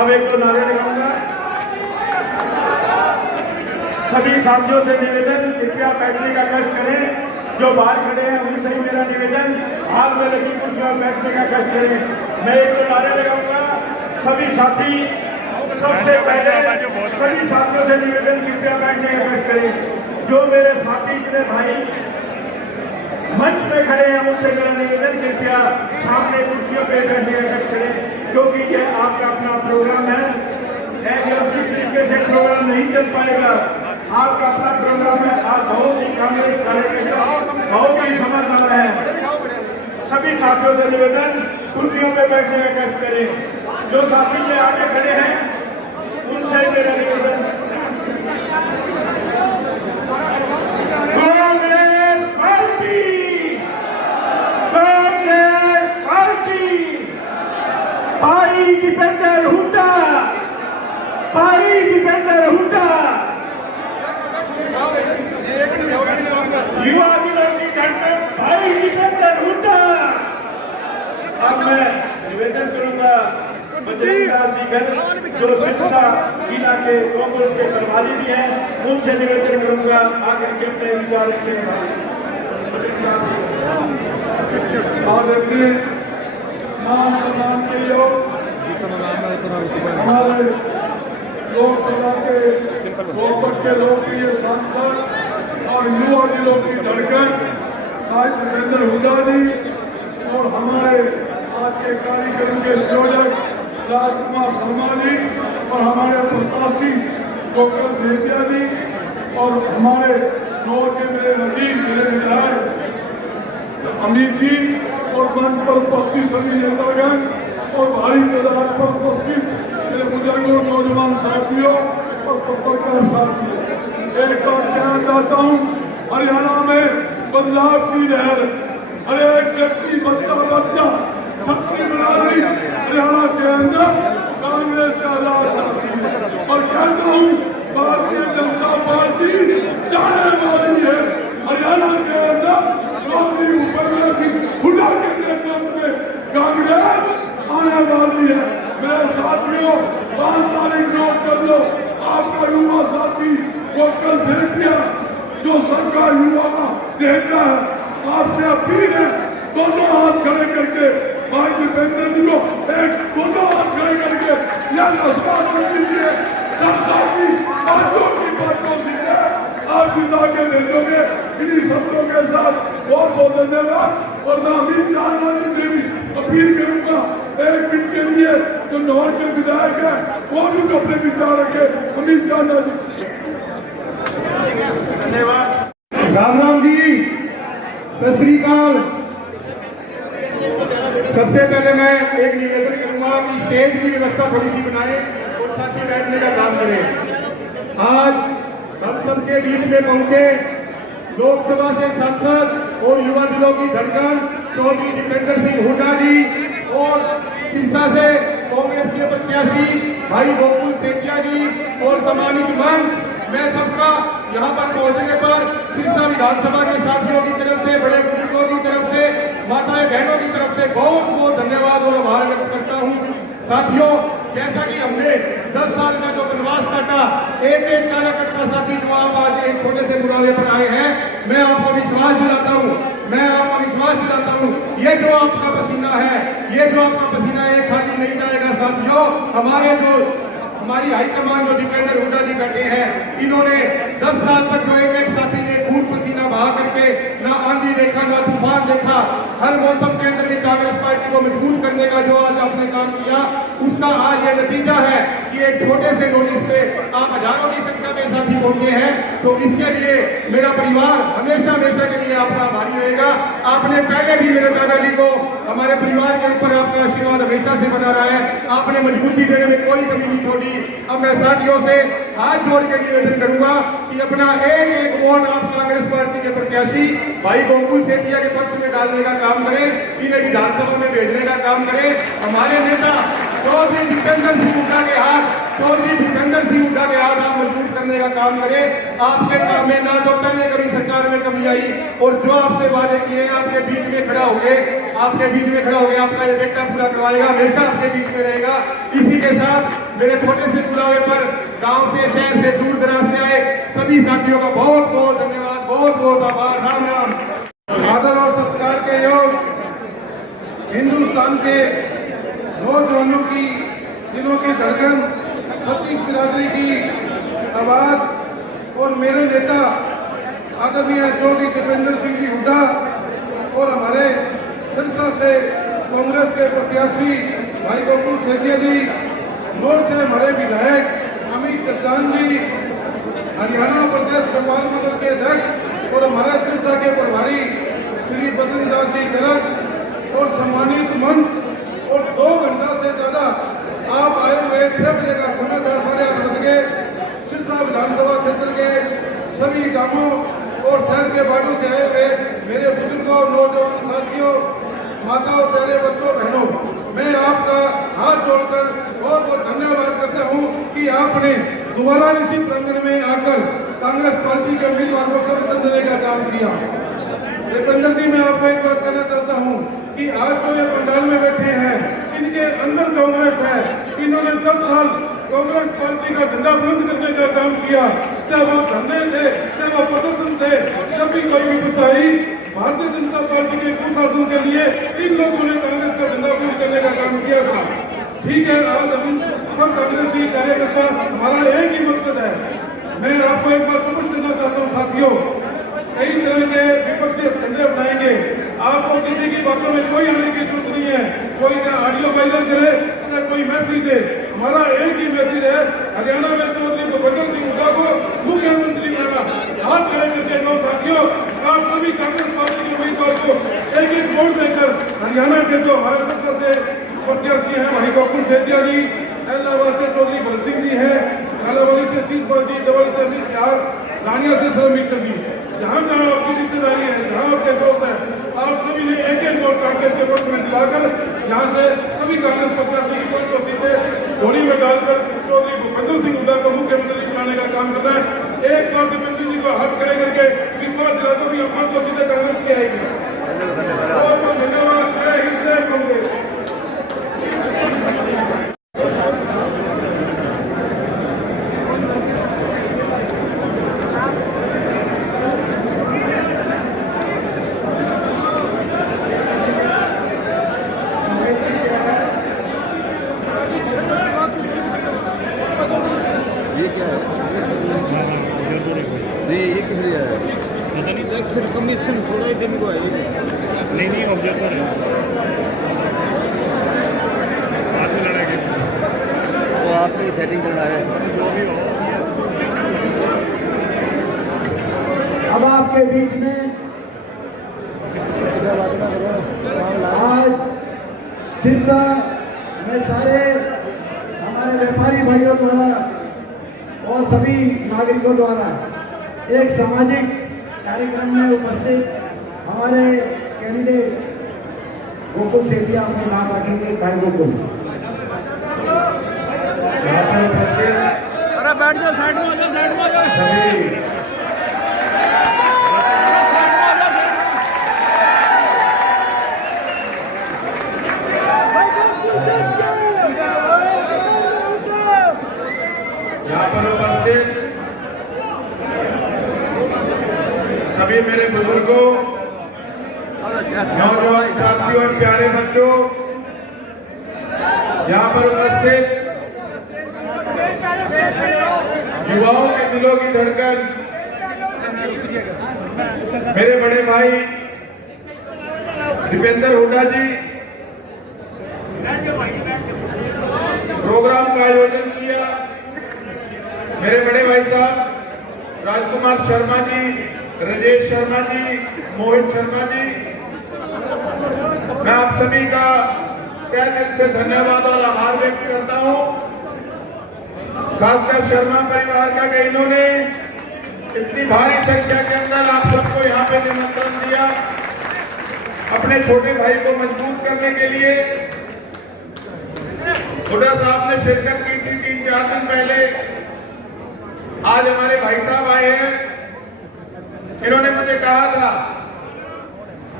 अब एक तो नारे लगाऊंगा। सभी साथियों से निवेदन, कृपया बैठने का कष्ट करें। जो बाहर खड़े हैं उनसे ही मेरा निवेदन, हाथ में लगी कुर्सियों में बैठने का कष्ट करें। मैं एक तो नारे लगाऊंगा। सभी साथी, सबसे पहले सभी साथियों से निवेदन, कृपया बैठने का कष्ट करें। जो मेरे साथी मेरे भाई मंच पे खड़े हैं उनसे मेरा निवेदन, कृपया सामने कुर्सियों पे बैठने का कष्ट करें, क्योंकि यह आपका अपना प्रोग्राम है। व्यवस्थित तरीके से प्रोग्राम नहीं चल पाएगा। आपका अपना प्रोग्राम है। आप बहुत ही कांग्रेस कार्यकर्ता, बहुत ही समझदार है। सभी साथियों से निवेदन, कुर्सियों पे बैठने का कष्ट करें। जो साथी के आगे खड़े हैं उनसे मेरा निवेदन। कांग्रेस पार्टी, कांग्रेस पार्टी, भाई दीपेंद्र हुड्डा, भाई दीपेंद्र हुड्डा, युवा दिवस की घटना भाई अब मैं निवेदन करूंगा बजरंगदास जी घर जो शिक्षा जिला के कांग्रेस के प्रभारी भी हैं, उनसे निवेदन करूंगा आगे के अपने विचार रखें। के लोग हमारे लोकसभा के गोपर के लोकप्रिय सांसद और युवा दिलों की धड़कन भाई भूपेंद्र हुड्डा जी और हमारे आज के कार्यक्रम के संयोजक राजकुमार शर्मा जी और हमारे प्रत्याशी डॉक्टर सेठिया जी और हमारे नौर के मेरे नजीर मेरे विधायक अमित जी और मंच पर उपस्थित सभी नेतागण और भारी तादाद पर उपस्थित मेरे बुजुर्गों नौजवान साथियों और पत्रकार साथियों, एक बात कहना चाहता हूँ, हरियाणा में बदलाव की लहर, हर एक व्यक्ति बच्चा शक्ति बना रही हरियाणा के अंदर कांग्रेस का राज चाहती है और कहता हूँ भारतीय जनता पार्टी जाने वाली है। हरियाणा के अंदर भूपेंद्र सिंह हुड्डा के नेतृत्व में कांग्रेस आने वाली है। मेरे साथियों 5 तारीख नोट कर लो, आपका युवा साथी डॉक्टर सेठिया जो सरकार युवा का चेहरा है, आपसे अपील है दोनों हाथ खड़े करके भाई भूपेंद्र जी को दोनों हाथ खड़े करके यह आशीर्वाद दीजिए। सरकार की बातों से आप जिता के भेजोगे। इन्हीं शब्दों के साथ बहुत बहुत धन्यवाद और मैं अमित शाह से भी अपील करूंगा 1 मिनट के लिए जो नौर के विधायक है वो भी अपने विचार रखे। अमित शाह जी धन्यवाद। राम राम जी, सत श्री अकाल। सबसे पहले मैं एक निवेदन करूंगा कि स्टेज की व्यवस्था थोड़ी सी बनाए और साथी बैठने का काम करें। आज हम सबके बीच में पहुंचे लोकसभा से सांसद और युवा दिलों की धड़कन चौधरी दीपेंद्र सिंह हुड्डा जी और सिरसा से कांग्रेस के प्रत्याशी भाई गोकुल सेठिया जी और सम्मानित मंच, मैं सबका यहाँ पर पहुंचने पर सिरसा विधानसभा के साथियों की तरफ से, बड़े बुजुर्गों की तरफ से, माताएं बहनों की तरफ से बहुत बहुत धन्यवाद और आभार व्यक्त करता हूँ। साथियों, जैसा कि हमने 10 साल का जो वनवास काटा, एक एक कार्यकर्ता साथी जो आप आज एक छोटे से मुकाबले पर आए हैं, मैं आपको विश्वास दिलाता हूँ, ये जो आपका पसीना है, ये जो आपका पसीना है खाली नहीं जाएगा। साथियों, हमारी हाईकमान जो दीपेंद्र हुड्डा जी बैठे हैं, इन्होंने 10 साल तक जो एक साथी ने खून पसीना बहा करके ना आंधी देखा ना तूफान देखा, हर मौसम के अंदर भी कांग्रेस पार्टी को मजबूत करने का जो आज आपने काम किया, उसका आज ये नतीजा है कि एक छोटे से नोटिस पे आप हजारों की संख्या में साथी पहुंचे हैं। तो इसके लिए मेरा परिवार हमेशा के लिए आपका आभारी रहेगा। आपने पहले भी मेरे दादाजी को, हमारे परिवार के ऊपर आपका आशीर्वाद हमेशा से बना रहा है, आपने मजबूती देने में कोई कमी नहीं छोड़ी। अब मैं साथियों से हाथ जोड़ के निवेदन करूंगा कि अपना एक वोट आप कांग्रेस पार्टी के प्रत्याशी भाई गोकुल सेठिया के पक्ष में डालने का काम करें, इन्हें विधानसभा में भेजने का काम करें। हमारे नेता चौधरी दीपेंद्र सिंह हुड्डा के हाथ आप मजबूत करने का काम करें। आपके काम में ना तो पहले कभी सरकार में कमी आई और जो आपसे वादे किए आपके बीच में खड़ा हो गए, आपका ये बेटा पूरा करवाएगा, हमेशा आपके बीच में रहेगा। इसी के साथ मेरे छोटे से बुलावे पर गांव से, शहर से, दूर दराज से आए सभी साथियों का बहुत बहुत धन्यवाद, बहुत बहुत आभार। राम राम। आदर और सत्कार के योग हिंदुस्तान के नौजवानों की दिलों की धड़कन, छत्तीस बिरादरी की आवाज और मेरे नेता आदरणीय चौधरी दीपेंद्र सिंह जी हुड्डा और हमारे सिरसा से कांग्रेस के प्रत्याशी भाई गोकुल सेठिया जी, नौर से हमारे विधायक अमित चचान जी, हरियाणा प्रदेश व्यापार मंडल के अध्यक्ष और हमारे सिरसा के प्रभारी श्री बद्रीदास जी गर्ग और सम्मानित मंच और 2 घंटा से ज्यादा आप आए हुए 6 बजे का समय था, 8:30 बज गए। सिरसा विधानसभा क्षेत्र के सभी गांवों और शहर के बागों से आए हुए मेरे बुजुर्गों, नौजवान साथियों, माताओं, प्यारे बच्चों, बहनों, मैं आपका हाथ जोड़कर बहुत बहुत धन्यवाद करता हूं कि आपने दोबारा इसी प्रांगण में आकर कांग्रेस पार्टी के उम्मीदवार को समर्थन देने का काम किया। दीपेंद्र जी, मैं आपको एक बात कहना चाहता हूं कि आज जो ये पंडाल में बैठे हैं इनके अंदर कांग्रेस है। इन्होंने 10 साल कांग्रेस पार्टी का झंडा बुलंद करने का काम किया, चाहे वो धरने थे, चाहे वो प्रदर्शन थे। जब भी कोई विपत्ति आई, भारतीय जनता पार्टी के कुशासन के लिए इन लोगों ने कांग्रेस का झंडा बुलंद करने का काम किया था। ठीक है, आज हम सब कांग्रेसी कार्यकर्ता, हमारा एक ही मकसद है। मैं आपको एक बात समझ लेना चाहता हूँ साथियों, कई तरह के विपक्षी झंडे बनाएंगे, आपको किसी की बातों में कोई आने की जरूरत नहीं है। कोई चाहे ऑडियो वायरल करे, चाहे कोई मैसेज दे, हमारा एक ही मैसेज है, हरियाणा में चौधरी भूपेंद्र सिंह हुड्डा को मुख्यमंत्री बनाना। हाथ खड़े करके कहो साथियों, आप सभी कांग्रेस पार्टी के उम्मीदवार को एक एक वोट देकर हरियाणा के जो महाराष्ट्र से प्रत्याशी हैं, वही गोकुल सेतिया जी, इलाहाबाद से चौधरी भरत सिंह जी हैं, कालावाली से शीश जी, डबल से अमित शाह, रानिया से सरम मित्तर जी, जहाँ जहाँ आपकी रिश्तेदारी है, जहाँ आपके दोस्त हैं, आप सभी ने एक एक वोट कांग्रेस के वोट में दिलाकर यहाँ से सभी कांग्रेस प्रत्याशी की कोई सीटें झोली में डालकर चौधरी भूपेंद्र सिंह हुड्डा को मुख्यमंत्री बनाने का काम करना है। एक बार दीपेंद्र जी को हाथ खड़े करके विश्वास दिला दो कि हम 5 सीटें कांग्रेस की आएगी। बहुत बहुत धन्यवाद। जय हिंद, जय कांग्रेस। ये किस लिए है? इलेक्शन कमीशन थोड़ा ही दिन को है। नहीं ऑब्जर्वर है, बाद में लड़ाई वो आपकी सेटिंग करना है। अब आपके बीच में आज सिरसा में सारे हमारे व्यापारी भाइयों द्वारा और सभी नागरिकों द्वारा एक सामाजिक कार्यक्रम में उपस्थित हमारे कैंडिडेट गोकुल सेतिया अपनी बात रखेंगे। भाई गोकुल यहाँ पर उपस्थित अरे बैठ जाओ, साइड में हो जाओ, साइड में हो जाओ। सभी यहाँ पर उपस्थित सभी मेरे बुजुर्गों, नौजवान साथियों और प्यारे बच्चों, यहाँ पर उपस्थित युवाओं के दिलों की धड़कन, मेरे बड़े भाई दीपेंद्र हुड्डा जी, प्रोग्राम का आयोजन किया मेरे बड़े भाई साहब राजकुमार शर्मा जी, राजेश शर्मा जी, मोहित शर्मा जी, मैं आप सभी का तहे दिल से धन्यवाद और आभार व्यक्त करता हूं। खासकर शर्मा परिवार का कि इन्होंने इतनी भारी संख्या के अंदर आप सबको यहाँ पे निमंत्रण दिया अपने छोटे भाई को मजबूत करने के लिए। हुड्डा साहब ने शिरकत की थी 3-4 दिन पहले, आज हमारे भाई साहब आए हैं। इन्होंने मुझे कहा था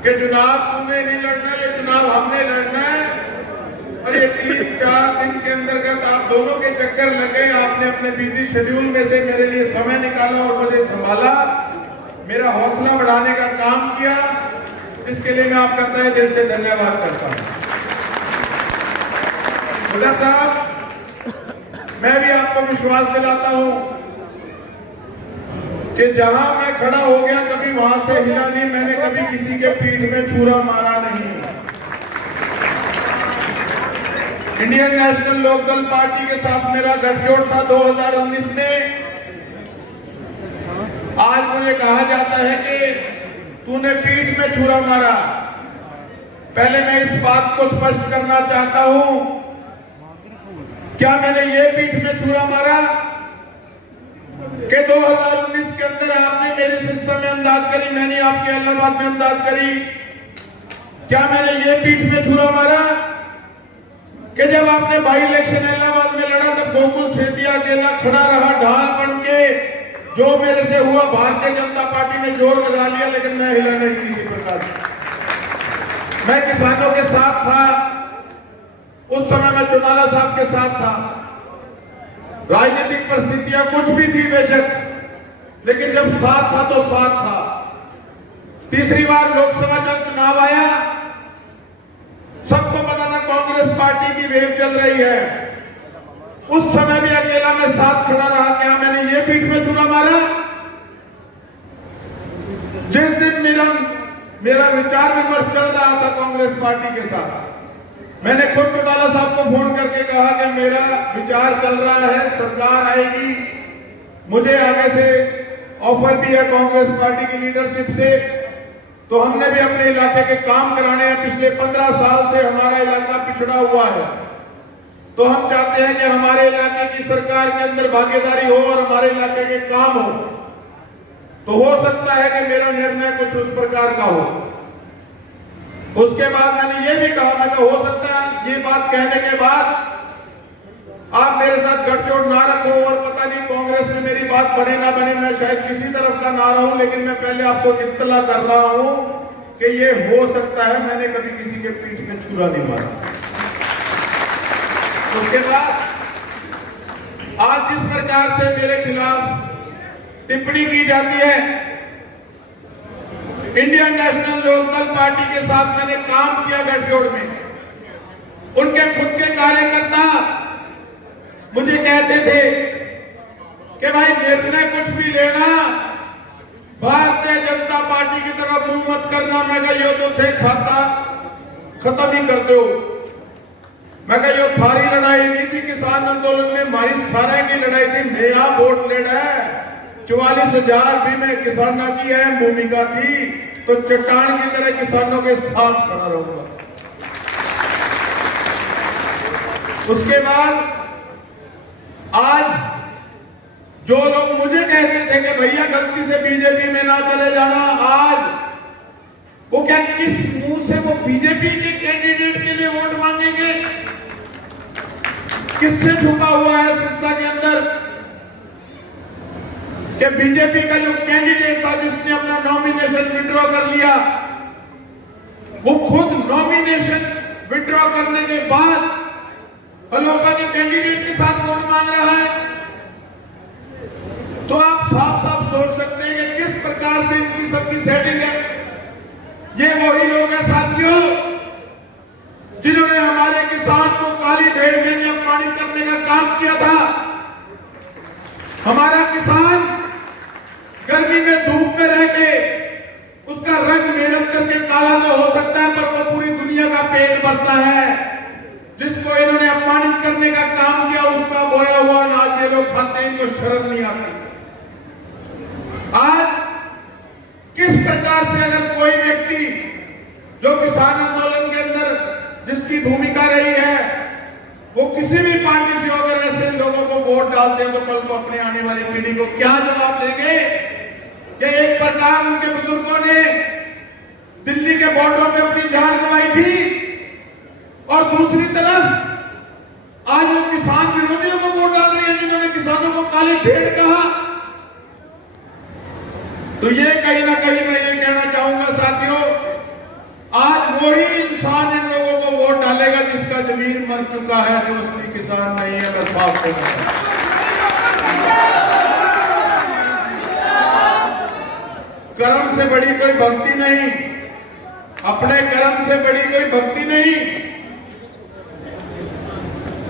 कि चुनाव तुम्हें नहीं लड़ना, ये चुनाव हमने लड़ना है। और ये 3-4 दिन के अंतर्गत आप दोनों के चक्कर लगे, आपने अपने बिजी शेड्यूल में से मेरे लिए समय निकाला और मुझे संभाला, मेरा हौसला बढ़ाने का काम किया। इसके लिए मैं आपका तहे दिल से धन्यवाद करता हूं। हुड्डा साहब, मैं भी आपको विश्वास दिलाता हूं कि जहां मैं खड़ा हो गया कभी वहां से हिला नहीं। मैंने कभी किसी के पीठ में छुरा मारा नहीं। इंडियन नेशनल लोकदल पार्टी के साथ मेरा गठजोड़ था 2019 में। आज मुझे कहा जाता है कि तूने पीठ में छुरा मारा। पहले मैं इस बात को स्पष्ट करना चाहता हूं, क्या मैंने ये पीठ में छुरा मारा कि 2019 के अंदर आपने मेरी सिरसा में इमदाद करी, मैंने आपके इलाहाबाद में इमदाद करी? क्या मैंने ये पीठ में छुरा मारा कि जब आपने बाई इलेक्शन इलाहाबाद में लड़ा तब गोकुल सेतिया अकेला खड़ा रहा ढाल बन के? जो मेरे से हुआ, भारतीय जनता पार्टी ने जोर लगा लिया लेकिन मैं हिला नहीं किसी प्रकार। मैं किसानों के साथ था, उस समय मैं चौटाला साहब के साथ था। राजनीतिक परिस्थितियां कुछ भी थी बेशक, लेकिन जब साथ था तो साथ था। तीसरी बार लोकसभा जब चुनाव आया, सबको पता था कांग्रेस पार्टी की वेव चल रही है। उस समय भी अकेला मैं साथ खड़ा रहा। क्या मैंने ये पीठ में चूना मारा? जिस दिन मेरा विचार विमर्श चल रहा था कांग्रेस पार्टी के साथ, मैंने खुद चौटाला साहब को फोन करके कहा कि मेरा विचार चल रहा है, सरकार आएगी, मुझे आगे से ऑफर भी है कांग्रेस पार्टी की लीडरशिप से, तो हमने भी अपने इलाके के काम कराने हैं। पिछले 15 साल से हमारा इलाका पिछड़ा हुआ है, तो हम चाहते हैं कि हमारे इलाके की सरकार के अंदर भागीदारी हो और हमारे इलाके के काम हो। तो हो सकता है कि मेरा निर्णय कुछ उस प्रकार का हो। उसके बाद मैंने ये भी कहा, मैं हो सकता है ये बात कहने के बाद आप मेरे साथ गठजोड़ ना रखो और पता नहीं कांग्रेस में मेरी बात बने ना बने, मैं शायद किसी तरफ का ना रहूं, लेकिन मैं पहले आपको इत्तला कर रहा हूं कि ये हो सकता है। मैंने कभी किसी के पीठ में छुरा नहीं मारा। उसके बाद आज जिस प्रकार से मेरे खिलाफ टिप्पणी की जाती है, इंडियन नेशनल लोकदल पार्टी के साथ मैंने काम किया गठजोड़ में। उनके खुद के कार्यकर्ता मुझे कहते थे कि भाई निर्णय कुछ भी लेना, भारतीय जनता पार्टी की तरफ मुंह मत करना। मैं कहा यो तो थे खाता खत्म ही कर दो। मैं कहा यो थारी लड़ाई नहीं थी, किसान आंदोलन में हमारी सारे की लड़ाई थी। नया वोट लेना है, 44,000 भी में किसानों की अहम भूमिका थी, तो चट्टान की तरह किसानों के साथ खड़ा रहूंगा। उसके बाद आज जो लोग मुझे कहते थे कि भैया गलती से बीजेपी में ना चले जाना, आज वो क्या किस मुंह से वो बीजेपी के कैंडिडेट के लिए वोट मांगेंगे? किससे छुपा हुआ है सिरसा के अंदर कि बीजेपी का जो कैंडिडेट था जिसने अपना नॉमिनेशन विड्रॉ कर लिया, वो खुद नॉमिनेशन विड्रॉ करने के बाद अलोपा के कैंडिडेट के साथ वोट मांग रहा है? तो आप साफ साफ सोच सकते हैं कि किस प्रकार से इनकी सबकी सेटिंग है। ये वही लोग हैं साथियों जिन्होंने हमारे किसान को काली भेड़ के लिए अपमानित करने का काम किया था। हमारा किसान गर्मी में धूप में रह के उसका रंग मेहनत करके काला तो हो सकता है, पर वो पूरी दुनिया का पेट भरता है। जिसको इन्होंने अपमानित करने का काम किया, उसका बोया हुआ अनाज ये लोग खाते हैं, इनको शर्म नहीं आती। आज किस प्रकार से अगर कोई व्यक्ति जो किसान आंदोलन के अंदर जिसकी भूमिका रही है, वो किसी भी पार्टी से अगर ऐसे लोगों को वोट डालते हैं, तो कल को अपने आने वाली पीढ़ी को क्या जवाब देंगे कि एक प्रकार उनके बुजुर्गों ने दिल्ली के बॉर्डरों में अपनी जान गंवाई थी और दूसरी तरफ आज वो किसान विरोधियों को वोट डाल रहे हैं जिन्होंने किसानों को काले भेड़ कहा। तो ये कहीं ना कहीं मैं ये कहना चाहूंगा साथियों, आज वही इंसान इन लोगों को वोट डालेगा जिसका जमीन मर चुका है, जो असली किसान नहीं है। मैं साफ कहूंगा, कर्म से बड़ी कोई भक्ति नहीं, अपने कर्म से बड़ी कोई भक्ति नहीं।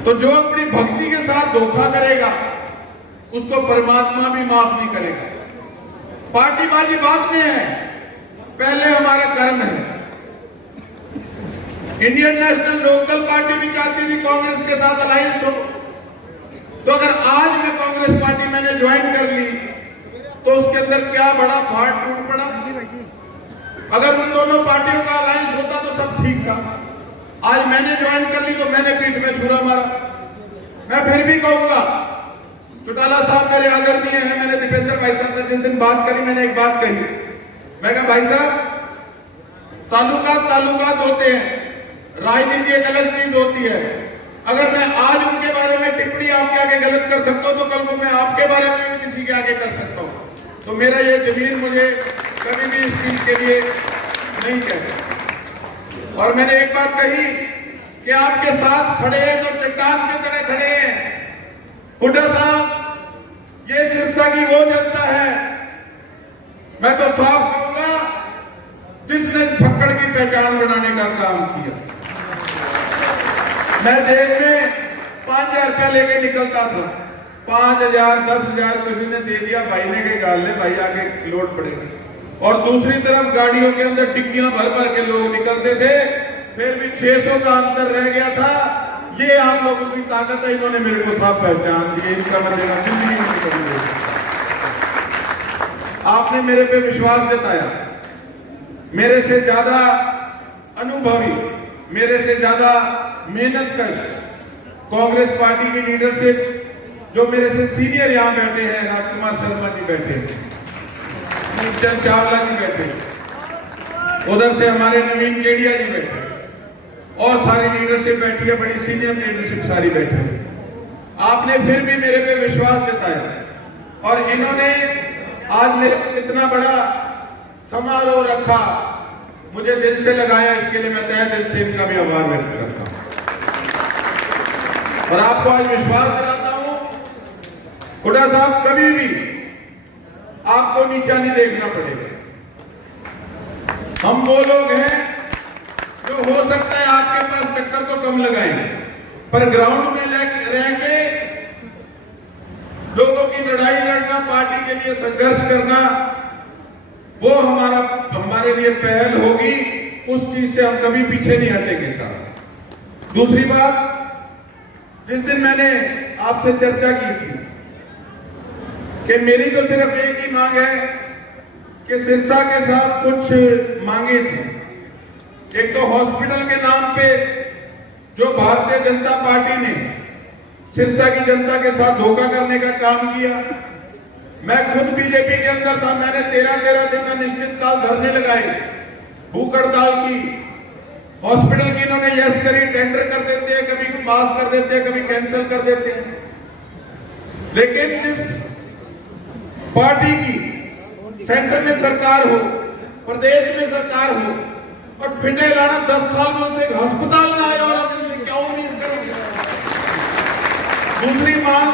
तो जो अपनी भक्ति के साथ धोखा करेगा उसको परमात्मा भी माफ नहीं करेगा। पार्टीबाजी बात में है, पहले हमारा कर्म है। इंडियन नेशनल लोकदल पार्टी भी चाहती थी कांग्रेस के साथ अलायंस हो, तो अगर आज मैं कांग्रेस पार्टी मैंने ज्वाइन कर ली तो उसके अंदर क्या बड़ा फाट टूट पड़ा। अगर उन दोनों पार्टियों का अलायंस होता तो सब ठीक था। आज मैंने ज्वाइन कर ली तो मैंने पीठ में छुरा मारा। मैं फिर भी कहूंगा, चौटाला साहब मेरे आदरणीय हैं, मैंने दीपेंद्र भाई साहब से जिस दिन बात करी मैंने एक बात कही, मैं कहा भाई साहब ताल्लुकात होते हैं, राजनीति एक अलग चीज होती है। अगर मैं आज उनके बारे में टिप्पणी आपके आगे गलत कर सकता हूं तो कल को मैं आपके बारे में भी किसी के आगे कर सकता हूं। तो मेरा ये जमीन मुझे कभी भी इस चीज के लिए नहीं कहता। और मैंने एक बात कही कि आपके साथ खड़े हैं तो चट्टान की तरह खड़े हैं। हुड्डा साहब, ये सिरसा की वो जनता है, मैं तो साफ कहूंगा, जिसने फक्कड़ की पहचान बनाने का काम किया। मैं जेल में 5,000 रुपया लेके निकलता था, 5,000 10,000 किसी ने दे दिया, भाई ने कहा गाल ले भाई, आगे लोड पड़ेगी। और दूसरी तरफ गाड़ियों के अंदर टिक्कियां भर भर के लोग निकलते थे, फिर भी 600 का अंतर रह गया था। ये आप लोगों की ताकत है, इन्होंने मेरे को साफ पहचान दी, इनका मैं देना जिंदगी में नहीं करूंगा। आपने मेरे पे विश्वास जताया, मेरे से ज्यादा अनुभवी, मेरे से ज्यादा मेहनतकश कांग्रेस पार्टी की लीडरशिप, जो मेरे से सीनियर यहाँ बैठे हैं, राजकुमार शर्मा जी बैठे, चंद चावला जी बैठे, उधर से हमारे नवीन केडिया जी बैठे, और सारी लीडरशिप बैठी है, बड़ी सीनियर लीडरशिप सारी बैठी है। आपने फिर भी मेरे पे विश्वास जताया, और इन्होंने आज मेरे पे इतना बड़ा समारोह रखा, मुझे दिल से लगाया, इसके लिए मैं तहे दिल से इनका भी आभार व्यक्त करता हूं। और आपको आज विश्वास दिलाता हूं, हुड्डा साहब, कभी भी आपको नीचा नहीं देखना पड़ेगा। हम वो लोग हैं जो हो सकता है आपके पास चक्कर तो कम लगाएं, पर ग्राउंड में रह के लोगों की लड़ाई लड़ना, पार्टी के लिए संघर्ष करना, वो हमारे लिए पहल होगी। उस चीज से हम कभी पीछे नहीं हटेंगे साहब। दूसरी बात, जिस दिन मैंने आपसे चर्चा की थी कि मेरी तो सिर्फ एक ही मांग है कि सिरसा के साथ कुछ मांगे थी। एक तो हॉस्पिटल के नाम पे जो भारतीय जनता पार्टी ने सिरसा की जनता के साथ धोखा करने का काम किया। मैं खुद बीजेपी के अंदर था, मैंने 13 दिन अनिश्चित काल धरने लगाए, भूख हड़ताल की। हॉस्पिटल की इन्होंने यस करी, टेंडर कर देते हैं, कभी पास कर देते हैं, कभी कैंसिल कर देते हैं। लेकिन जिस पार्टी की सेंटर में सरकार हो, प्रदेश में सरकार हो, और फिटे लाना 10 साल में उनसे अस्पताल ना आया, और हम इनसे क्या उम्मीद करेंगे। दूसरी मांग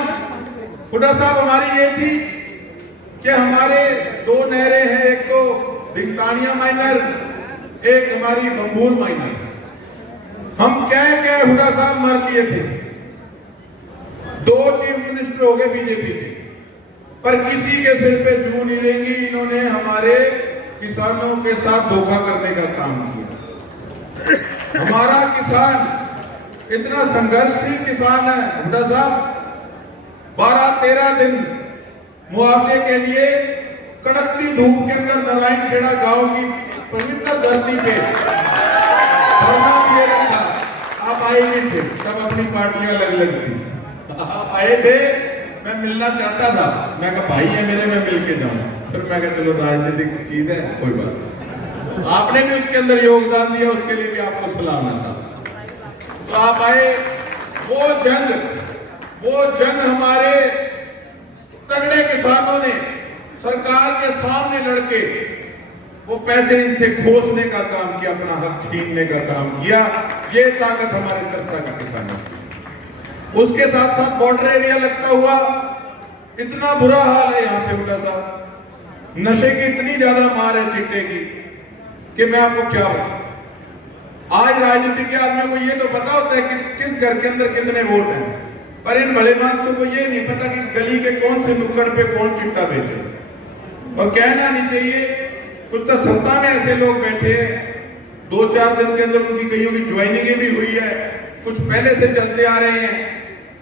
हुड्डा साहब हमारी ये थी कि हमारे 2 नहरें हैं, एक तो धिंगतानिया माइनर, एक हमारी बंबूर माइनर। हम कह हुड्डा साहब मर लिए थे, 2 चीफ मिनिस्टर हो गए बीजेपी के, पर किसी के सिर पे जूं नहीं रहेंगी। इन्होंने हमारे किसानों के साथ धोखा करने का काम किया। हमारा किसान इतना संघर्षशील किसान है हुड्डा साहब, 12-13 दिन मुआवजे के लिए कड़कती धूप के अंदर नारायणखेड़ा गांव की पवित्र धरती पे धरना दिए रखा। आप आए नहीं थे, तब अपनी पार्टियां अलग थी। आप आए थे, मैं मिलना चाहता था, मैं कहा भाई है मेरे, मैं मिल के जाऊं। फिर मैं कहा चलो राजनीतिक चीज है, कोई बात। आपने भी उसके अंदर योगदान दिया, उसके लिए भी आपको सलाम है साहब। तो आप आए, वो जंग हमारे तगड़े किसानों ने सरकार के सामने लड़के वो पैसे इनसे खोसने का काम किया, अपना हक छीनने का काम किया। ये ताकत हमारे सिरसा के किसानों की। उसके साथ साथ बॉर्डर एरिया लगता हुआ इतना बुरा हाल है यहाँ पे हुड्डा साहब, नशे की इतनी ज्यादा मार है चिट्टे की कि मैं आपको क्या बताऊं। आज राजनीति के आदमियों को ये तो पता होता है कि किस घर के अंदर कितने वोट हैं, पर इन भले मानसों को ये नहीं पता कि गली के कौन से नुक्कड़ पे कौन चिट्टा बेचे। और कहना नहीं चाहिए, कुछ तो सत्ता में ऐसे लोग बैठे हैं, 2-4 दिन के अंदर उनकी कईयों की ज्वाइनिंग भी हुई है, कुछ पहले से चलते आ रहे हैं।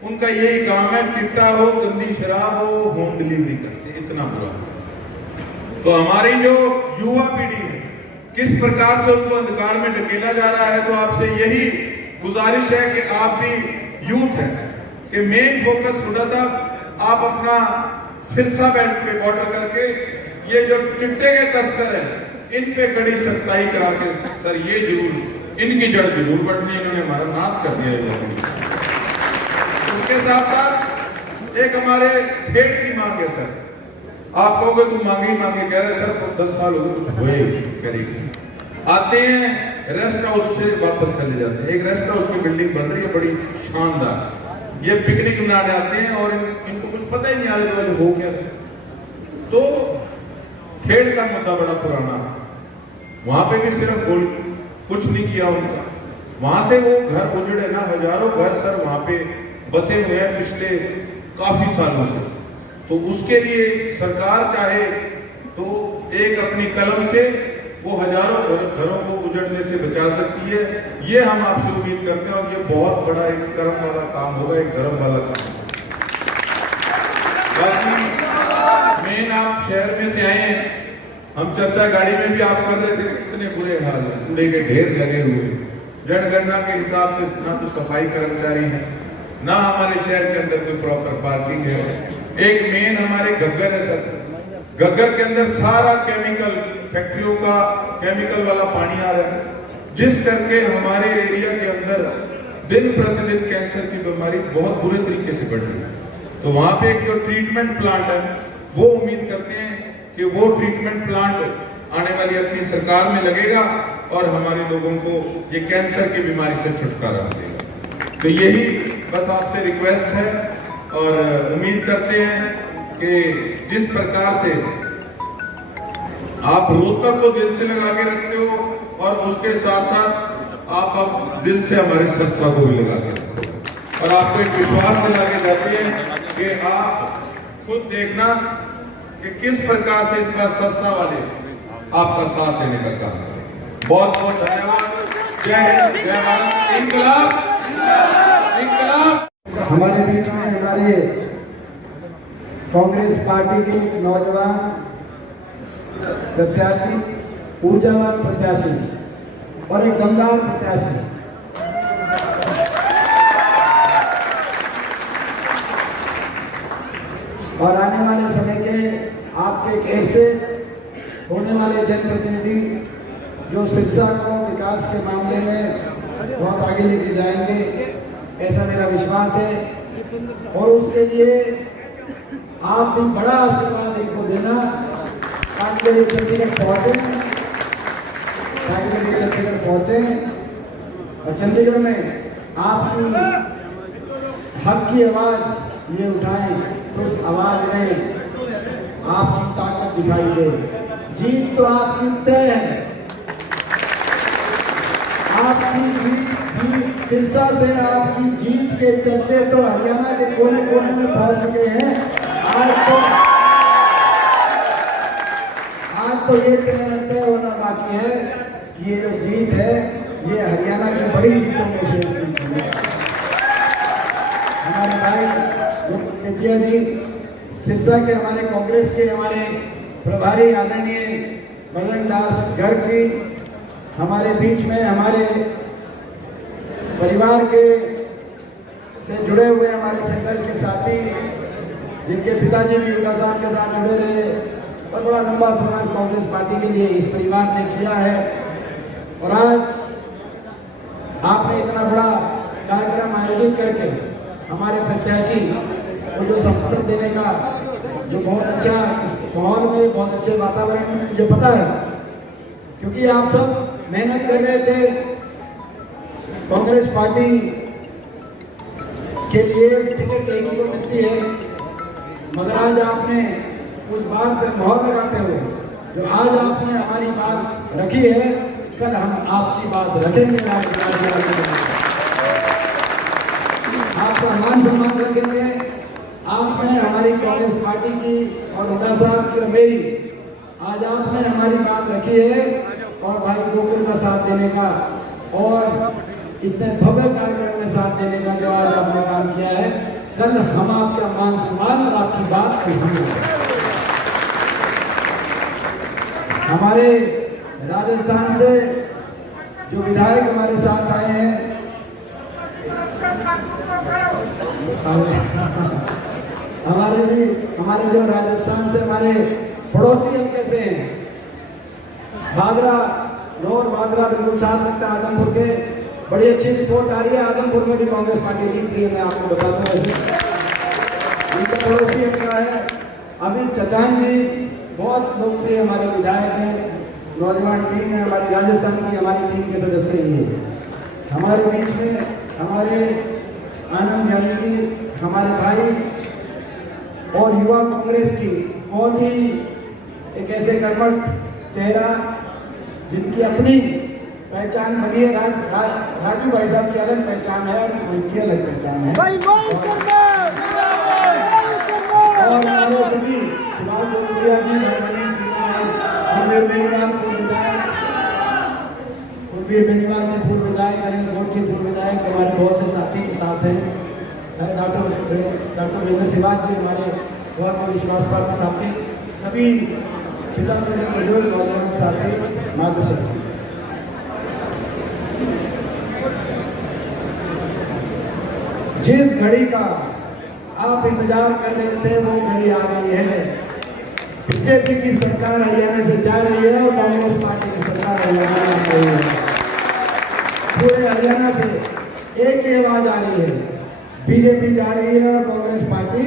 उनका यही काम है, चिट्टा हो, गंदी शराब हो, होम डिलीवरी करते, इतना बुरा। तो हमारी जो युवा पीढ़ी है, किस प्रकार से उनको अंधकार में ढकेला जा रहा है। तो आपसे यही गुजारिश है कि आप भी यूथ है कि मेन फोकस हुड्डा साहब, आप अपना सिरसा बेल्ट पे बॉर्डर करके ये जो चिट्टे के तस्कर है, इन पे कड़ी सख्ताई करा के सर ये जरूर, इनकी जड़ जरूर बढ़नी, इन्होंने हमारा नाश कर दिया। उसके साथ साथ एक हमारे खेड़ की मांग है सर। आप कहोगे तुम मांगे ही मांगे, कह रहे सर 10 साल हो गए कुछ हुए करीब। आते हैं रेस्ट हाउस से वापस चले जाते हैं। एक रेस्ट हाउस की बिल्डिंग बन रही है बड़ी शानदार, ये पिकनिक मनाने आते हैं और इनको कुछ पता ही नहीं आले दुआले हो क्या। तो खेड़ का मुद्दा बड़ा पुराना, वहां पे भी सिर्फ गोली, कुछ नहीं किया उनका। वहां से वो घर उजड़े ना, हजारों घर सर वहां पे बसे हुए हैं पिछले काफी सालों से। तो उसके लिए सरकार चाहे तो एक अपनी कलम से वो हजारों घरों को उजड़ने से बचा सकती है। ये हम आपसे उम्मीद करते हैं और ये बहुत बड़ा एक कर्म वाला काम होगा, एक धर्म वाला काम। बाकी मेन आप शहर में से आए हैं, हम चर्चा गाड़ी में भी आप कर रहे थे, कितने बुरे हाल है, कूड़े के ढेर लगे हुए, जनगणना के हिसाब से ना तो सफाई कर्मचारी है, ना हमारे शहर के अंदर कोई प्रॉपर पार्किंग है। एक मेन हमारे घग्गर है सर, घग्गर के अंदर सारा केमिकल, फैक्ट्रियों का केमिकल वाला पानी आ रहा है, जिस करके हमारे एरिया के अंदर दिन प्रतिदिन कैंसर की बीमारी बहुत बुरे तरीके से बढ़ रही है। तो वहां पे एक जो ट्रीटमेंट प्लांट है, वो उम्मीद करते हैं कि वो ट्रीटमेंट प्लांट आने वाली अपनी सरकार में लगेगा और हमारे लोगों को ये कैंसर की बीमारी से छुटकारा मिलेगा। तो यही बस आपसे रिक्वेस्ट है और उम्मीद करते हैं कि जिस प्रकार से आप रोहतक को दिल से लगा के रखते हो और उसके साथ साथ आप अब दिल से हमारे सरसा को भी लगा के रखते हो और आपको एक विश्वास दिला के जाते हैं कि आप खुद देखना कि किस प्रकार से इस बार सरसा वाले आपका साथ देने का काम करें। बहुत बहुत धन्यवाद। जय हिंद, जय भारत, इंकलाब इंकलाब। हमारे बीच में हमारे कांग्रेस पार्टी के एक नौजवान प्रत्याशी, ऊर्जावान प्रत्याशी और एक दमदार प्रत्याशी, और आने वाले समय के आपके एक ऐसे होने वाले जनप्रतिनिधि जो सिरसा को विकास के मामले में बहुत आगे लेके जाएंगे, ऐसा मेरा विश्वास है। और उसके लिए आप भी बड़ा आशीर्वाद इनको देना ताकि ये चंडीगढ़ पहुंचे और चंडीगढ़ में आपकी हक की आवाज ये उठाएं तो उस आवाज में आपकी ताकत दिखाई दे। जीत तो आपकी तय है, आपकी जीत, सिरसा से आपकी जीत के चर्चे तो हरियाणा के कोने कोने में फैल चुके हैं। आज तो ये तय होना बाकी है कि ये जो जीत है ये हरियाणा की बड़ी जीतों में से एक जीत है। हमारे भाई विद्या जी सिरसा के, हमारे कांग्रेस के हमारे प्रभारी आदरणीय मदन दास गर्ग जी हमारे बीच में, हमारे परिवार के से जुड़े हुए हमारे संघर्ष के साथी, जिनके पिताजी भी विकास के साथ जुड़े रहे और बड़ा लंबा समय कांग्रेस पार्टी के लिए इस परिवार ने किया है। और आज आपने इतना बड़ा कार्यक्रम आयोजित करके हमारे प्रत्याशी को जो समर्थन देने का, जो बहुत अच्छा इस माहौल में, बहुत अच्छे वातावरण में, मुझे पता है क्योंकि आप सब मेहनत कर रहे थे कांग्रेस पार्टी के लिए। टिकट एक ही को मिलती है, मगर आज आपने उस बात पर मोहर लगाते हुए जो आज आपने हमारी बात रखी है, कल हम आपकी बात रखेंगे, आपका मान सम्मान रखेंगे। आपने हमारी कांग्रेस पार्टी की और हुड्डा साहब की और मेरी, आज आपने हमारी बात रखी है और भाई गोकुल का साथ देने का और इतने भव्य कार्यक्रम में साथ देने का जो आज आपने काम किया है, कल हम आपका मान सम्मान और आपकी बात सुनेंगे। हमारे राजस्थान से जो विधायक हमारे साथ आए हैं, हमारे जो राजस्थान से हमारे पड़ोसी हम कैसे हैं, भादरा, लोअर भादरा बिल्कुल साथ लगता है आदमपुर के। बड़ी अच्छी रिपोर्ट आ रही है, आदमपुर में भी कांग्रेस पार्टी जीत रही है, मैं आपको बता दूं। वैसे इनका पड़ोसी इनका है अमित चचान जी, बहुत लोकप्रिय हमारे विधायक हैं नौजवान टीम है हमारी, राजस्थान की हमारी टीम के सदस्य ही है। हमारे बीच में हमारे आनंद यानी कि हमारे भाई और युवा कांग्रेस की बहुत ही एक ऐसे कर्मठ चेहरा जिनकी अपनी पहचान बनी है। राजू भाई साहब की अलग पहचान है और उनकी अलग पहचान है। और हमारे सभी सुभाष जोधपुरिया जी, कुलबीर बेनीवाल पूर्व विधायक, पूर्व विधायक, अनिल गौड़ की पूर्व विधायक, हमारे बहुत से साथी साथ हैं। डॉक्टर वीरेंद्र सिवाज जी हमारे बहुत ही विश्वास पात्र साथी, सभी पिता बुजुर्ग नौजवान साथी, मार्गदर्शक। जिस घड़ी का आप इंतजार कर रहे थे वो घड़ी आ गई है। बीजेपी की सरकार हरियाणा से जा रही है और कांग्रेस पार्टी की सरकार हरियाणा में आ रही है। पूरे हरियाणा से एक ही आवाज आ रही है, बीजेपी जा रही है और कांग्रेस पार्टी,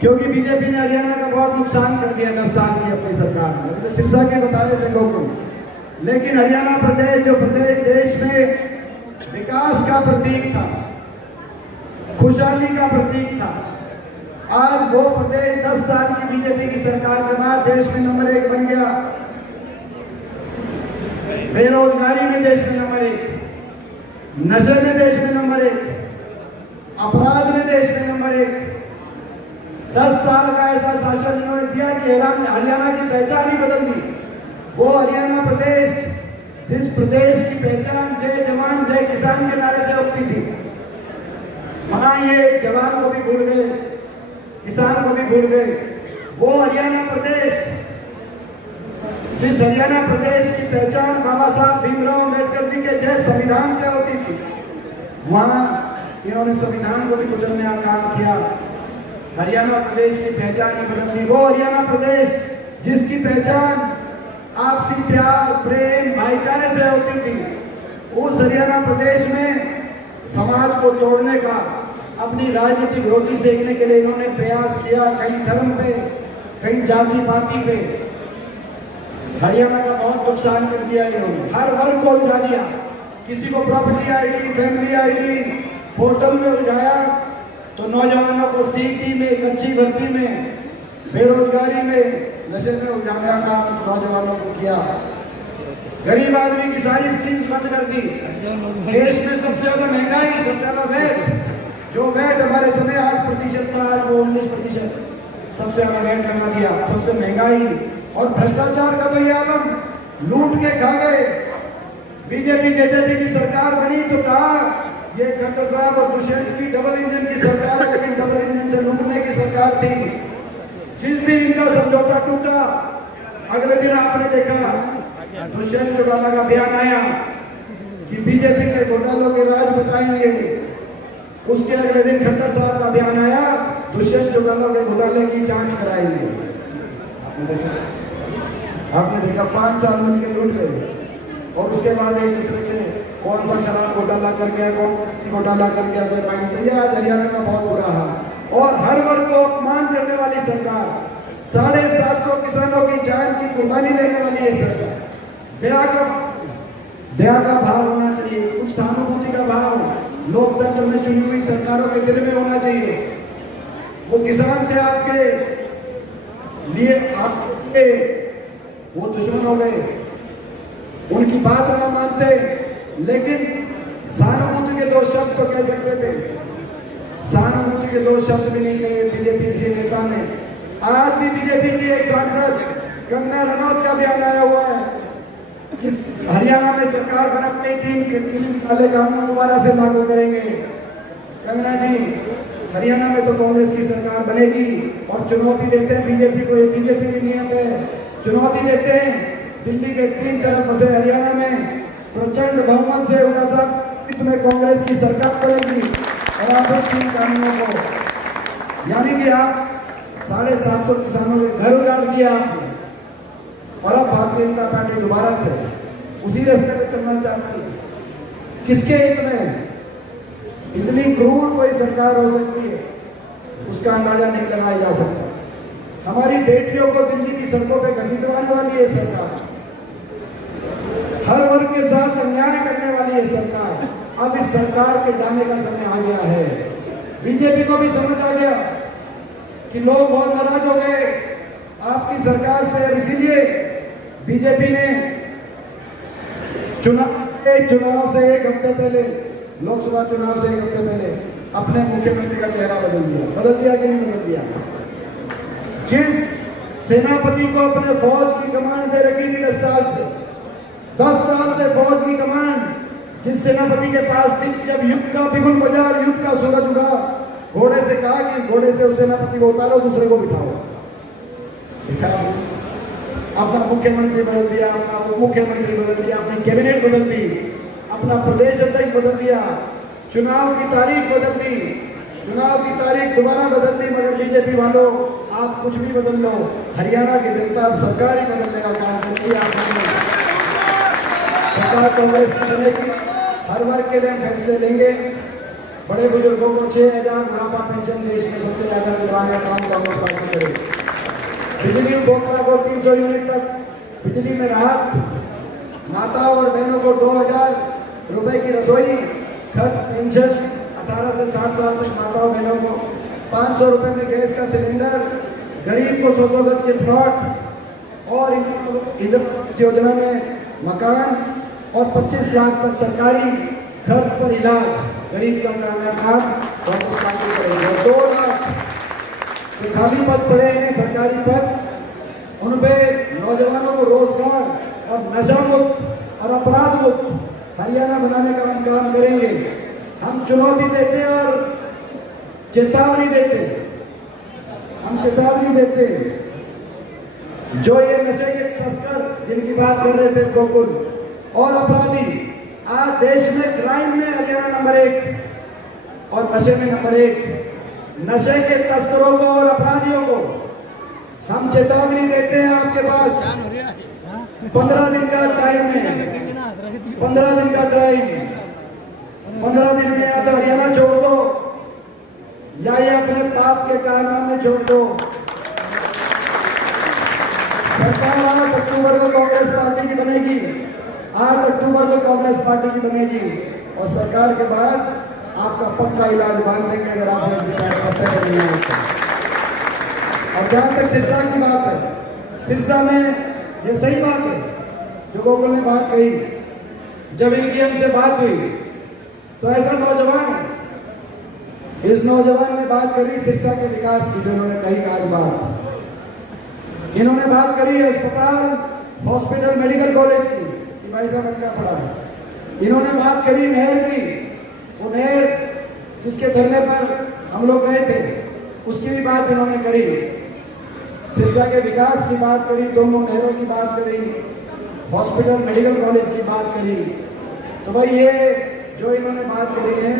क्योंकि बीजेपी ने हरियाणा का बहुत नुकसान कर दिया 10 साल की अपनी सरकार में। तो सिरसा के बता रहे थे लोगों को, लेकिन हरियाणा प्रदेश जो प्रदेश देश में विकास का प्रतीक था, खुशहाली का प्रतीक था, आज वो प्रदेश 10 साल की बीजेपी की सरकार के बाद देश में नंबर 1 बन गया। बेरोजगारी में देश में नंबर 1, नशे में देश में नंबर 1, अपराध में देश में नंबर 1। 10 साल का ऐसा शासन इन्होंने दिया कि हरियाणा की पहचान ही बदल दी। वो हरियाणा प्रदेश जिस प्रदेश की पहचान जय जवान जय किसान के नारे से उठती थी, वहां ये जवान को भी भूल गए, किसान को भी भूल गए। वो हरियाणा प्रदेश जिस हरियाणा प्रदेश की पहचान बाबा साहब भीमराव अम्बेडकर जी के जय संविधान से होती थी, वहां इन्होंने संविधान को भी कुचलने का काम किया। हरियाणा प्रदेश की पहचान ही बदल दी। वो हरियाणा प्रदेश जिसकी पहचान आपसी प्यार, प्रेम, भाईचारे से होती थी, उस हरियाणा प्रदेश में समाज को तोड़ने का, अपनी राजनीतिक रोटी सेकने के लिए इन्होंने प्रयास किया। कहीं धर्म पे, कहीं जाति पाति पे हरियाणा का बहुत नुकसान कर दिया इन्होंने। हर वर्ग को उलझा दिया, किसी को property ID, family ID, portal में उलझाया, तो नौजवानों को सीटी में, कच्ची भर्ती में, बेरोजगारी में, नशे में उलझाने का काम नौजवानों को किया। गरीब आदमी की सारी स्कीम बंद कर दी। देश में सबसे ज्यादा महंगाई, सबसे ज्यादा वैट, जो वैट हमारे समय 8% था, आज वो 19%, सबसे ज्यादा वैट लगा दिया। सबसे महंगाई और भ्रष्टाचार का वही आलम, लूट के खा गए। बीजेपी जेजेपी की सरकार बनी तो कहा ये खट्टर साहब और दुष्यंत की डबल इंजन की सरकार है, लेकिन डबल इंजन से लूटने की सरकार थी। जिस दिन इनका समझौता टूटा, अगले दिन आपने देखा दुष्यंत चौटाला का बयान आया कि बीजेपी के घोटालों के राज बताएंगे। उसके अगले दिन खट्टर साहब का बयान आया, दुष्यंत चौटाला के घोटाले की जांच कराएंगे। आपने देखा 5 साल में के लूट गए, और उसके बाद एक दूसरे के कौन सा शराब घोटाला कर गया, कौन घोटाला कर गया, कोई मायने नहीं। ये आज हरियाणा का बहुत बुरा हाल, और हर वर्ग को अपमान करने वाली सरकार, 750 किसानों की जान की कुर्बानी लेने वाली है सरकार। दया का भाव होना चाहिए, कुछ सहानुभूति का भाव लोकतंत्र में चुनी हुई सरकारों के दिल में होना चाहिए। वो किसान थे आपके लिए, आपके वो दुश्मन हो गए, उनकी बात ना मानते, लेकिन सहानुभूति के 2 शब्द तो कह सकते थे। सहानुभूति के 2 शब्द भी नहीं कहे बीजेपी किसी नेता ने। आज भी बीजेपी की एक सांसद कंगना रनौत का बयान आया हुआ है कि हरियाणा में सरकार बनत नहीं थी, वाले कानून दोबारा से लागू करेंगे। कंगना जी, हरियाणा में तो कांग्रेस की सरकार बनेगी, और चुनौती देते हैं बीजेपी को, ये बीजेपी की नियत है, चुनौती देते हैं। दिल्ली के 3 तरफ बसे हरियाणा में प्रचंड बहुमत से होगा साहब, तुम्हें कांग्रेस की सरकार बनेगी, और आप 3 कानूनों को, यानी कि आप 750 किसानों के घर उजाड़ दिया आपने, और अब भारतीय जनता पार्टी दोबारा से उसी रास्ते पे चलना चाहती है। किसके हित में इतनी क्रूर कोई सरकार हो सकती है, उसका अंदाजा नहीं लगाया जा सकता। हमारी बेटियों को दिल्ली की सड़कों पे घसीटवाने वाली है सरकार, हर वर्ग के साथ अन्याय करने वाली है सरकार। अब इस सरकार के जाने का समय आ गया है। बीजेपी को भी समझ आ गया कि लोग बहुत नाराज हो गए आपकी सरकार से, और इसीलिए बीजेपी ने चुनाव से एक हफ्ते पहले, लोकसभा चुनाव से एक हफ्ते पहले अपने मुख्यमंत्री का चेहरा बदल दिया कि नहीं बदल दिया? जिस सेनापति को अपने फौज की कमांड दे रखी थी 10 साल से फौज की कमांड, जिस सेनापति के पास थी, जब युद्ध का बिगुल बजा और युद्ध का सूरज उगा, घोड़े से कहा कि घोड़े से उस सेनापति को उतारो, दूसरे को बिठाओ। अपना मुख्यमंत्री बदल दिया, अपना उप मुख्यमंत्री बदल दिया, अपनी कैबिनेट बदल दी, अपना प्रदेश अध्यक्ष बदल दिया, चुनाव की तारीख बदल दी, चुनाव की तारीख दोबारा बदल दी। मगर बीजेपी वालों, आप कुछ भी बदल लो, हरियाणा की जनता अब सरकार ही बदलने का काम करती है। सरकार कांग्रेस की बनेगी, हर वर्ग के लिए हम फैसले लेंगे। बड़े बुजुर्गों को 6,000 बुढ़ापा पेंशन देश में सबसे ज्यादा दिलवाने का काम कांग्रेस पार्टी करेगी। बिजली उपभोक्ता को 300 यूनिट तक बिजली में राहत, माताओं और बहनों को 2,000 रुपए की रसोई खर्च पेंशन, 18 से 60 साल तक माताओं बहनों को 500 रुपए में गैस का सिलेंडर, गरीब को 100 गज के प्लॉट, और इधर योजना में मकान, और 25 लाख तक सरकारी खर्च पर इलाज गरीब का कराने का काम कांग्रेस पार्टी करेगी। 2 लाख जो खाली पद पड़े हैं सरकारी पद, उन पे नौजवानों को रोजगार और नशा मुक्त और अपराध मुक्त हरियाणा बनाने का हम काम करेंगे। हम चुनौती देते हैं और चेतावनी देते हैं, हम चेतावनी देते हैं। जो ये नशे के तस्कर जिनकी बात कर रहे थे, गोकुल और अपराधी, आज देश में क्राइम में हरियाणा नंबर 1 और नशे में नंबर 1। नशे के तस्करों को और अपराधियों को हम चेतावनी देते हैं। आपके पास 15 दिन का टाइम है, 15 दिन का टाइम, 15 दिन में या तो हरियाणा छोड़ दो या ये अपने पाप के कारनामे छोड़ दो। सरकार 8 अक्टूबर को कांग्रेस पार्टी की बनेगी, 8 अक्टूबर को कांग्रेस पार्टी की बनेगी, और सरकार के बाद आपका पक्का इलाज बांध देंगे अगर आप व्यवस्था करनी है। और जहां तक सिरसा की बात है, सिरसा में ये सही बात है जो गोकुल ने बात कही। जब इनकी हमसे बात हुई तो ऐसा नौजवान है, इस नौजवान ने बात करी सिरसा के विकास की, जिन्होंने कही आज बात, इन्होंने बात करी अस्पताल, हॉस्पिटल, मेडिकल कॉलेज की कि भाई साहब अटका पड़ा है। इन्होंने बात करी नहर की, वो नहर जिसके धरने पर हम लोग गए थे उसकी भी बात इन्होंने करी। सिरसा के विकास की बात करी, दोनों नहरों की बात करी, हॉस्पिटल, मेडिकल कॉलेज की बात करी। तो भाई ये जो इन्होंने बात करी है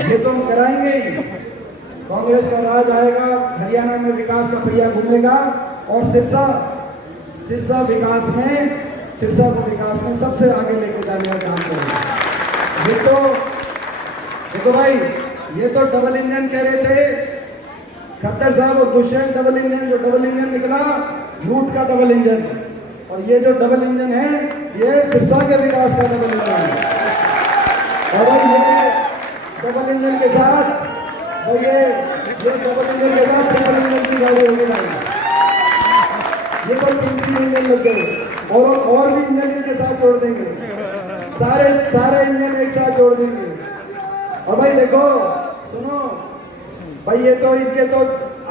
ये तो हम कराएंगे ही। कांग्रेस का राज आएगा, हरियाणा में विकास का पहिया घूमेगा, और सिरसा विकास में, सिरसा को विकास में सबसे आगे लेकर जाने का काम करेंगे। ये तो देखो भाई, ये तो डबल इंजन कह रहे थे खट्टर साहब और दुष्यंत, डबल इंजन, जो डबल इंजन निकला लूट का डबल इंजन, और ये जो डबल इंजन है ये सिरसा के विकास का डबल इंजन है। और ये डबल इंजन के साथ, और ये डबल इंजन के साथ ट्रिपल इंजन की गाड़ी होगी भाई, ये तो 3 इंजन लग गए, और भी इंजन इनके साथ जोड़ देंगे, सारे इंजन एक साथ जोड़ देंगे। और भाई देखो, सुनो भाई, ये तो इनके तो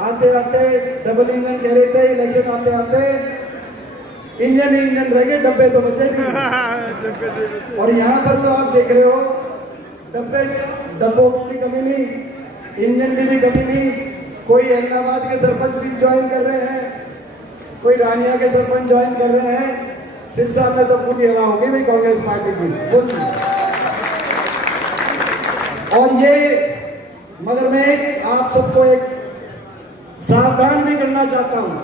आते आते डबल इंजन कह रहे थे, इलेक्शन आते आते इंजन ही इंजन रह गए, डब्बे तो बचे नहीं। और यहाँ पर तो आप देख रहे हो डब्बों की कमी नहीं, इंजन की भी कमी नहीं। कोई इलाहाबाद के सरपंच भी ज्वाइन कर रहे हैं, कोई रानिया के सरपंच ज्वाइन कर रहे हैं। सिरसा में तो पूरी हवा होगी भाई कांग्रेस पार्टी की। और ये, मगर मैं आप सबको एक सावधान भी करना चाहता हूं।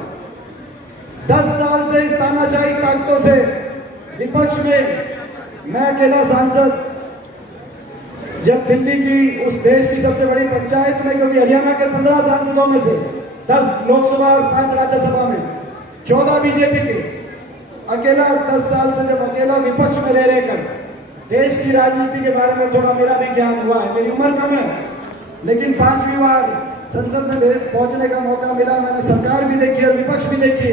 10 साल से इस तानाशाही ताकतों से विपक्ष में मैं अकेला सांसद, जब दिल्ली की, उस देश की सबसे बड़ी पंचायत में, क्योंकि हरियाणा के 15 सांसदों में से 10 लोकसभा और 5 राज्यसभा में, 14 बीजेपी के, अकेला 10 साल से जब अकेला विपक्ष में रह रहकर देश की राजनीति के बारे में थोड़ा मेरा भी ज्ञान हुआ है। मेरी उम्र कम है, लेकिन 5वीं बार संसद में पहुंचने का मौका मिला। मैंने सरकार भी देखी और विपक्ष भी देखी।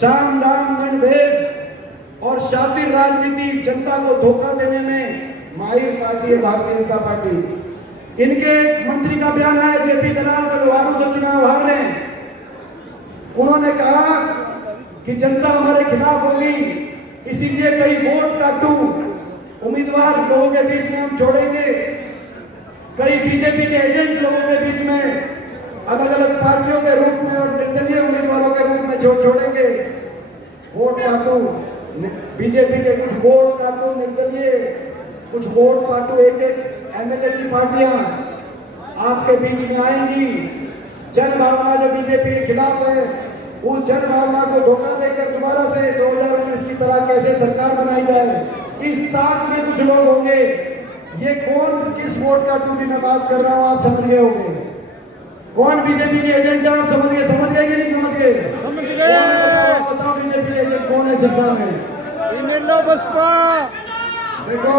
शाम दाम दंड भेद और शातिर राजनीति जनता को धोखा देने में माहिर पार्टी है भारतीय जनता पार्टी। इनके एक मंत्री का बयान आया, जेपी दलाल तलवारों से चुनाव हार रहे हैं। उन्होंने कहा कि जनता हमारे खिलाफ होगी, इसीलिए कई वोट काटू उम्मीदवार लोगों के बीच में हम छोड़ेंगे, कई बीजेपी के एजेंट लोगों के बीच में अलग अलग पार्टियों के रूप में और निर्दलीय उम्मीदवारों के रूप में छोड़ेंगे। वोट काटू बीजेपी के कुछ वोट काटू निर्दलीय, कुछ वोट काटू एक एमएलए की पार्टियां आपके बीच में आएंगी। जन भावना जो बीजेपी के खिलाफ है, उस जन भावना को धोखा देकर दोबारा से 2019 की तरह कैसे सरकार बनाई जाए, इस ताक में कुछ लोग होंगे। ये कौन किस वोट काटू की मैं बात कर रहा हूं, आप समझ गए होंगे। कौन बीजेपी के एजेंट है, आप समझ गए कि नहीं समझ गए? बताओ बीजेपी के एजेंट कौन है सिरसा में? बसपा। देखो,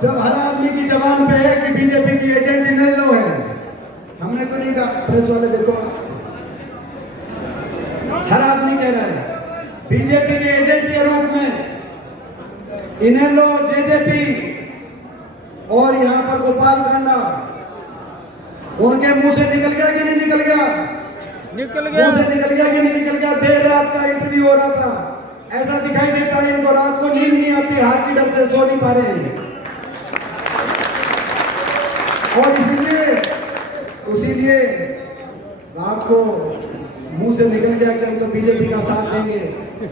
जब हर आदमी की जबान पे है कि बीजेपी की एजेंट इनेलो है, हमने तो नहीं कहा, प्रेस वाले देखो, हर आदमी कह रहा है बीजेपी के एजेंट के रूप में इनेलो, जेजेपी और यहां पर गोपाल कांडा, उनके मुंह से निकल गया कि नहीं निकल गया? निकल गया। मुंह से निकल गया कि नहीं निकल गया? देर रात का इंटरव्यू हो रहा था, ऐसा दिखाई देता है इनको रात को नींद नहीं आती, हार की डर से सो नहीं पा रहे हैं। और इसीलिए रात को मुंह से निकल गया कि हम तो बीजेपी का साथ देंगे।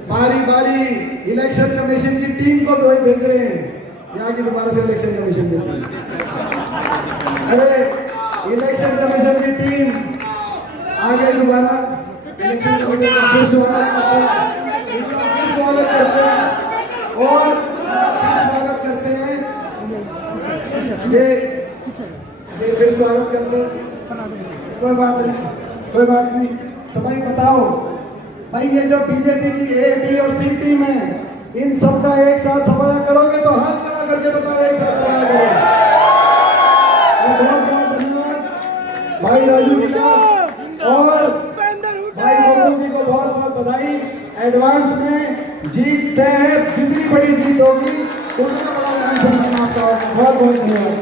बारी बारी इलेक्शन कमीशन की टीम को कोई भेज रहे हैं, यहाँ की दोबारा से इलेक्शन कमीशन देती है। अरे इलेक्शन कमीशन की टीम आगे दोबारा इलेक्शन कमीशन का फिर स्वागत करते हैं, इनका फिर स्वागत करते हैं और फिर स्वागत करते हैं, ये फिर स्वागत करते हैं। कोई बात नहीं। तो भाई बताओ, भाई ये जो बीजेपी की ए, बी और सी टीम है, इन सबका एक साथ सफाया करोगे तो हाथ खड़ा करके बताओ, एक साथ सफाया करोगे। बहुत बहुत धन्यवाद भाई राजू जी का, और भाई गोकुल जी को बहुत बहुत बधाई। एडवांस में जीत तय है, जितनी बड़ी जीत होगी उतना बड़ा मान सम्मान आपका। बहुत बहुत धन्यवाद।